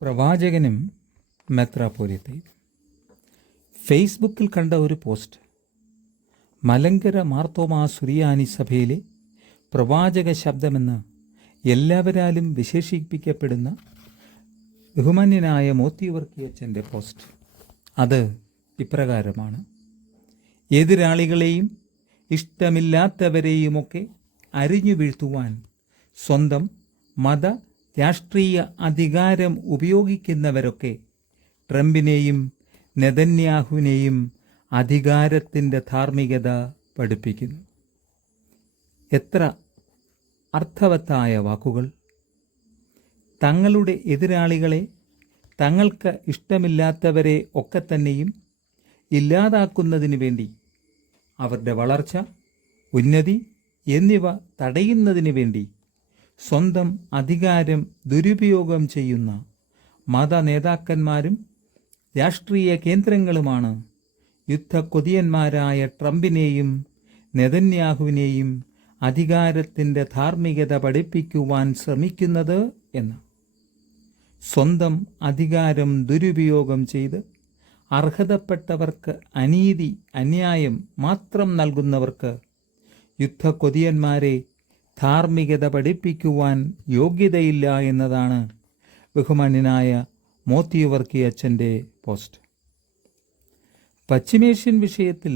പ്രവാചകനും മെത്രാപ്പോലീത്തയും. ഫേസ്ബുക്കിൽ കണ്ട ഒരു പോസ്റ്റ്. മലങ്കര മാർത്തോമാ സുറിയാനി സഭയിലെ പ്രവാചക ശബ്ദമെന്ന് എല്ലാവരാലും വിശേഷിപ്പിക്കപ്പെടുന്ന ബഹുമാന്യനായ മോത്തിവർക്കിയച്ചൻ്റെ പോസ്റ്റ്. അത് ഇപ്രകാരമാണ്: എതിരാളികളെയും ഇഷ്ടമില്ലാത്തവരെയുമൊക്കെ അരിഞ്ഞു വീഴ്ത്തുവാൻ സ്വന്തം മത രാഷ്ട്രീയ അധികാരം ഉപയോഗിക്കുന്നവരൊക്കെ ട്രംപിനെയും നെതന്യാഹുവിനെയും അധികാരത്തിൻ്റെ ധാർമ്മികത പഠിപ്പിക്കുന്നു. എത്ര അർത്ഥവത്തായ വാക്കുകൾ! തങ്ങളുടെ എതിരാളികളെ, തങ്ങൾക്ക് ഇഷ്ടമില്ലാത്തവരെ ഒക്കെ തന്നെയും ഇല്ലാതാക്കുന്നതിന് വേണ്ടി, അവരുടെ വളർച്ച, ഉന്നതി എന്നിവ തടയുന്നതിന് വേണ്ടി സ്വന്തം അധികാരം ദുരുപയോഗം ചെയ്യുന്ന മത നേതാക്കന്മാരും രാഷ്ട്രീയ കേന്ദ്രങ്ങളുമാണ് യുദ്ധക്കൊതിയന്മാരായ ട്രംപിനെയും നെതന്യാഹുവിനെയും അധികാരത്തിൻ്റെ ധാർമ്മികത പഠിപ്പിക്കുവാൻ ശ്രമിക്കുന്നത് എന്ന്. സ്വന്തം അധികാരം ദുരുപയോഗം ചെയ്ത് അർഹതപ്പെട്ടവർക്ക് അനീതി, അന്യായം മാത്രം നൽകുന്നവർക്ക് യുദ്ധക്കൊതിയന്മാരെ ധാർമ്മികത പഠിപ്പിക്കുവാൻ യോഗ്യതയില്ല എന്നതാണ് ബഹുമാന്യനായ മോത്തിവർക്കിയച്ചൻ്റെ പോസ്റ്റ്. പശ്ചിമേഷ്യൻ വിഷയത്തിൽ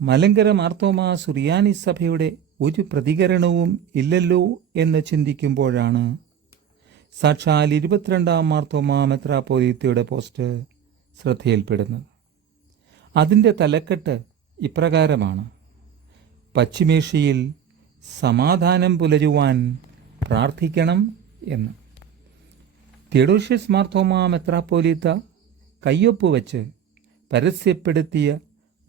മലങ്കര മാർത്തോമാ സുറിയാനി സഭയുടെ ഒരു പ്രതികരണവും ഇല്ലല്ലോ എന്ന് ചിന്തിക്കുമ്പോഴാണ് സാക്ഷാൽ 22-ാം മാർത്തോമാ മെത്രാപ്പോലീത്തയുടെ പോസ്റ്റ് ശ്രദ്ധയിൽപ്പെടുന്നത്. അതിൻ്റെ തലക്കെട്ട് ഇപ്രകാരമാണ്: പശ്ചിമേഷ്യയിൽ സമാധാനം പുലരുവാൻ പ്രാർത്ഥിക്കണം എന്ന്. തിയോഡോഷ്യസ് മാർത്തോമാ മെത്രാപ്പോലീത്ത കയ്യൊപ്പ് വച്ച് പരസ്യപ്പെടുത്തിയ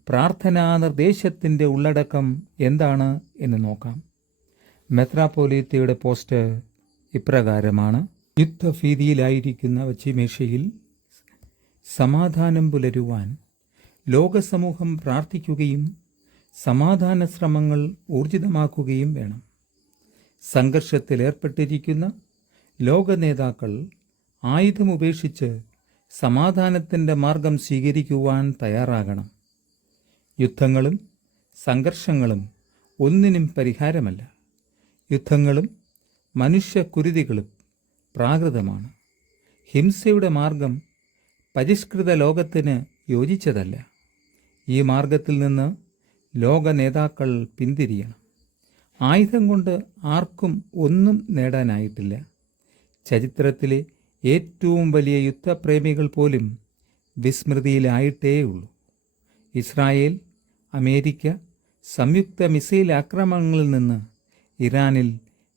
പ്രാർത്ഥനാ നിർദ്ദേശത്തിൻ്റെ ഉള്ളടക്കം എന്താണ് എന്ന് നോക്കാം. മെത്രാപ്പോലീത്തയുടെ പോസ്റ്റ് ഇപ്രകാരമാണ്: യുദ്ധഭീതിയിലായിരിക്കുന്ന പശ്ചിമേഷ്യയിൽ സമാധാനം പുലരുവാൻ ലോകസമൂഹം പ്രാർത്ഥിക്കുകയും സമാധാന ശ്രമങ്ങൾ ഊർജിതമാക്കുകയും വേണം. സംഘർഷത്തിലേർപ്പെട്ടിരിക്കുന്ന ലോക നേതാക്കൾ ആയുധമുപേക്ഷിച്ച് സമാധാനത്തിൻ്റെ മാർഗം സ്വീകരിക്കുവാൻ തയ്യാറാകണം. യുദ്ധങ്ങളും സംഘർഷങ്ങളും ഒന്നിനും പരിഹാരമല്ല. യുദ്ധങ്ങളും മനുഷ്യക്കുരുതികളും പ്രാകൃതമാണ്. ഹിംസയുടെ മാർഗം പരിഷ്കൃത ലോകത്തിന് യോജിച്ചതല്ല. ഈ മാർഗത്തിൽ നിന്ന് ലോക നേതാക്കൾ പിന്തിരിയണം. ആയുധം കൊണ്ട് ആർക്കും ഒന്നും നേടാനായിട്ടില്ല. ചരിത്രത്തിലെ ഏറ്റവും വലിയ യുദ്ധപ്രേമികൾ പോലും വിസ്മൃതിയിലായിട്ടേയുള്ളൂ. ഇസ്രായേൽ, അമേരിക്ക സംയുക്ത മിസൈൽ ആക്രമണങ്ങളിൽ നിന്ന് ഇറാനിൽ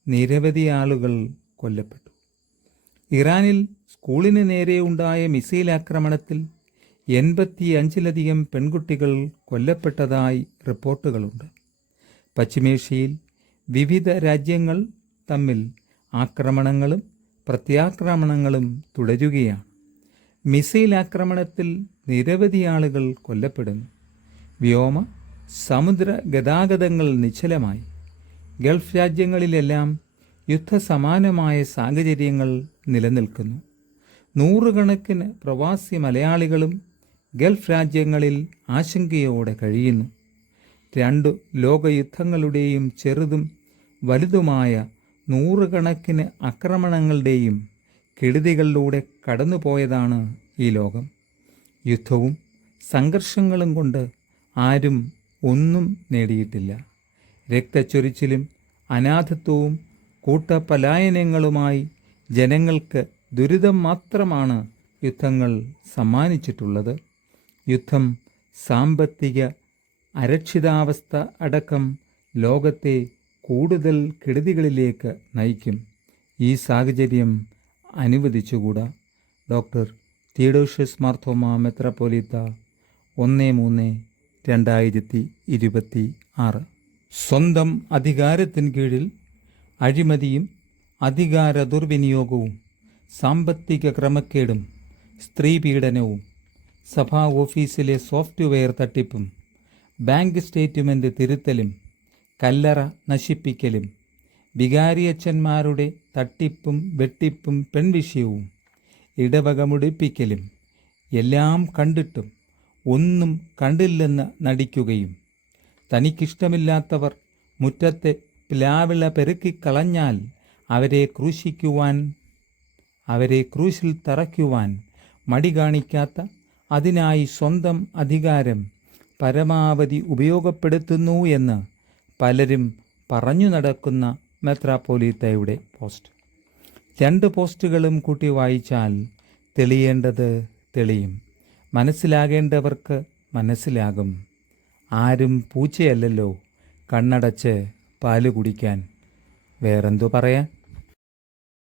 നിരവധി ആളുകൾ കൊല്ലപ്പെട്ടു. ഇറാനിൽ സ്കൂളിന് നേരെ ഉണ്ടായ മിസൈൽ ആക്രമണത്തിൽ 85-ലധികം പെൺകുട്ടികൾ കൊല്ലപ്പെട്ടതായി റിപ്പോർട്ടുകളുണ്ട്. പശ്ചിമേഷ്യയിൽ വിവിധ രാജ്യങ്ങൾ തമ്മിൽ ആക്രമണങ്ങളും പ്രത്യാക്രമണങ്ങളും തുടരുകയാണ്. മിസൈൽ ആക്രമണത്തിൽ നിരവധി ആളുകൾ കൊല്ലപ്പെടുന്നു. വ്യോമ സമുദ്ര ഗതാഗതങ്ങൾ നിശ്ചലമായി. ഗൾഫ് രാജ്യങ്ങളിലെല്ലാം യുദ്ധസമാനമായ സാഹചര്യങ്ങൾ നിലനിൽക്കുന്നു. നൂറുകണക്കിന് പ്രവാസി മലയാളികളും ഗൾഫ് രാജ്യങ്ങളിൽ ആശങ്കയോടെ കഴിയുന്നു. 2 ലോകയുദ്ധങ്ങളുടെയും ചെറുതും വലുതുമായ നൂറുകണക്കിന് ആക്രമണങ്ങളുടെയും കെടുതികളിലൂടെ കടന്നുപോയതാണ് ഈ ലോകം. യുദ്ധവും സംഘർഷങ്ങളും കൊണ്ട് ആരും ഒന്നും നേടിയിട്ടില്ല. രക്തച്ചൊരിച്ചിലും അനാഥത്വവും കൂട്ടപലായനങ്ങളുമായി ജനങ്ങൾക്ക് ദുരിതം മാത്രമാണ് യുദ്ധങ്ങൾ സമ്മാനിച്ചിട്ടുള്ളത്. യുദ്ധം സാമ്പത്തിക അരക്ഷിതാവസ്ഥ അടക്കം ലോകത്തെ കൂടുതൽ കെടുതികളിലേക്ക് നയിക്കും. ഈ സാഹചര്യം അനുവദിച്ചുകൂടാ. ഡോക്ടർ തിയോഡോഷ്യസ് മാർത്തോമാ മെത്രാപ്പോലീത്ത 1-3-2026. സ്വന്തം അധികാരത്തിന് കീഴിൽ അഴിമതിയും അധികാര ദുർവിനിയോഗവും സാമ്പത്തിക ക്രമക്കേടും സ്ത്രീപീഡനവും സഭാ ഓഫീസിലെ സോഫ്റ്റ്വെയർ തട്ടിപ്പും ബാങ്ക് സ്റ്റേറ്റ്മെൻറ്റ് തിരുത്തലും കല്ലറ നശിപ്പിക്കലും വികാരിയച്ഛന്മാരുടെ തട്ടിപ്പും വെട്ടിപ്പും പെൺവിഷയവും ഇടവക മുടിപ്പിക്കലും എല്ലാം കണ്ടിട്ടും ഒന്നും കണ്ടില്ലെന്ന് നടിക്കുകയും തനിക്കിഷ്ടമില്ലാത്തവർ മുറ്റത്തെ പ്ലാവിള പെറുക്കിക്കളഞ്ഞാൽ അവരെ ക്രൂശിൽ തറയ്ക്കുവാൻ മടി കാണിക്കാത്ത, അതിനായി സ്വന്തം അധികാരം പരമാവധി ഉപയോഗപ്പെടുത്തുന്നു എന്ന് പലരും പറഞ്ഞു നടക്കുന്ന മെത്രാപ്പോലീത്തയുടെ പോസ്റ്റ്. 2 പോസ്റ്റുകളും കൂട്ടി വായിച്ചാൽ തെളിയേണ്ടത് തെളിയും. മനസ്സിലാകേണ്ടവർക്ക് മനസ്സിലാകും. ആരും പൂച്ചയല്ലല്ലോ കണ്ണടച്ച് പാല് കുടിക്കാൻ. വേറെന്തു പറയാൻ?